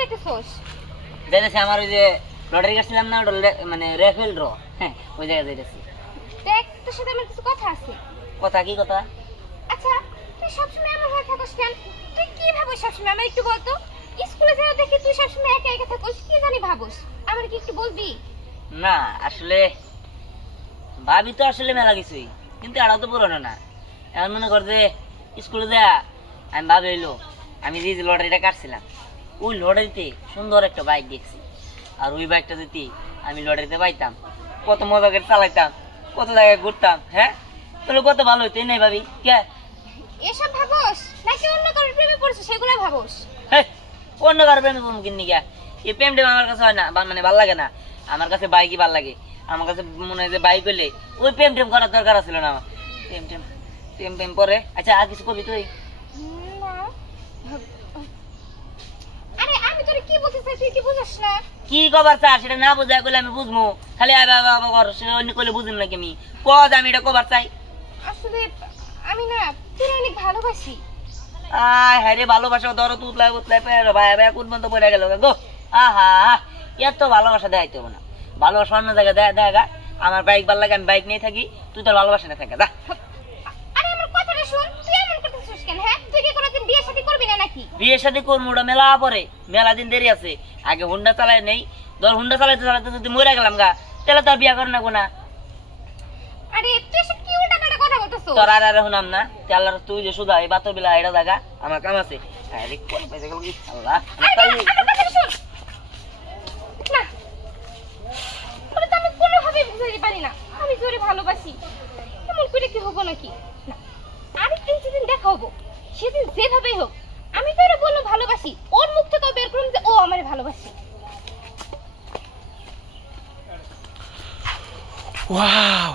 যাইতেছস? যাইতেছি আমার ওই যে লটারি কাটছিলাম না ওটা মানে রেফেল ড্র, হ্যাঁ ওই জায়গায় যাইতেছি। দেখ, তোর সাথে আমার কিছু কথা আছে। কথা কি কথা? আচ্ছা, তুই সবসময় এমন হয়ে থাকস কেন? তুই কি ভাবস সবসময়? আমার একটু বলতো। স্কুলে যাওয়া দেখি তুই সবসময় একা একা থাকস, কি জানি ভাবস? আমার কি একটু বলবি? না আসলে ভাবি তো আসলে মেলা কিছুই, কিন্তু এটাও তো পুরোনো না। এমন মনে কর যে স্কুলে যা আমি ভাবি হইলো আমি যে লটারিটা কাটছিলাম ওই লটারিতে সুন্দর একটা বাইক দেখছি, আর ওই বাইকটা যদি আমি লটারিতে পাইতাম কত মজা করে চালাইতাম, কত জায়গায় ঘুরতাম। হ্যাঁ তাহলে কত ভালো হইতো নাই ভাবি? কে এসব ভাবস নাকি অন্য কারোর প্রেমে পড়ছিস সেগুলো ভাবস? হ্যাঁ অন্য কারো প্রেমে পড়বো কিনি গা? এই প্রেম টেম আমার কাছে হয় না, মানে ভাল লাগে না। আমার কাছে বাইকই ভাল লাগে। আমার কাছে মনে হয় যে বাইক হইলে ওই প্রেম টেম করার দরকার ছিল না আমার। প্রেম টেম প্রেম টেম পরে আচ্ছা আর কিছু কবি তুই? না। আরে আমি তোরে কি বলতে চাই তুই কি বুঝছ না? কি কবার চার সেটা না বোঝায় কইলে আমি বুঝবো, খালি আয় বাবা বাবা কর সে অন্য কইলে বুঝিম নাকি আমি? কজ আমি এটা কবার চাই? আসলে আমি না তোরে অনেক ভালোবাসি। আয় হ্যাঁ রে ভালোবাসা ধরো তুতলায় উতলায় পেয়ে ভাই ভাই কোন বন্ধ পড়ে গেল গো। আহা এত ভালোবাসা দেখাইতে হবে না, ভালোবাসা অন্য জায়গায় দেখা। আমার বাইক ভালো লাগে আমি বাইক নিয়ে থাকি, তুই তোর ভালোবাসা না থাকে যা। আরে আমার কথাটা শুন, তুই এমন করতেছিস কেন? হ্যাঁ, তুই কি কোনোদিন বিয়ে শাদী করবি না নাকি? বিয়ে শাদী করবো ওটা মেলা পরে, মেলা দিন দেরি আছে। আগে হুন্ডা চালায় নেই, ধর হুন্ডা চালাইতে চালাইতে যদি মরে গেলাম গা তাহলে তার বিয়া করে নেবো না। আরে তুই এসব কি উল্টাপাল্টা কথা বলতেছস? তোর আর শুনাম না তেলার, তুই যে সুদা এই বাতর বিলা এটা জায়গা আমার কাম আছে। আরে কোন পয়সা গেল কি আল্লাহ আমার কথাটা শুন। না, তোরে তো আমি কোনোভাবেই বুঝাইতে পারি না আমি তোরে ভালোবাসি। এমন করে কি হবো নাকি? না, আরেকদিন যেদিন দেখা হবো সেদিন যেভাবেই হোক আমি তোরে বলবো ভালোবাসি, ওর মুখ থেকে বের করুন যে ও আমারে ভালোবাসে। ওয়াও